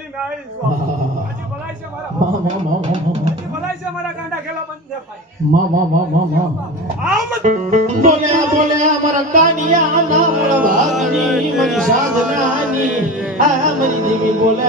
મેલી મે આવી છું આજે ભલાઈ છે મારા આજે ભલાઈ છે મારા કાંડા ખેલા બંધ ને ભાઈ બોલે બોલે અમારા કાનિયા નામ વાગની મરી સાધનાની આ મરી દેવી બોલે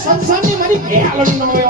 સંસારની મારી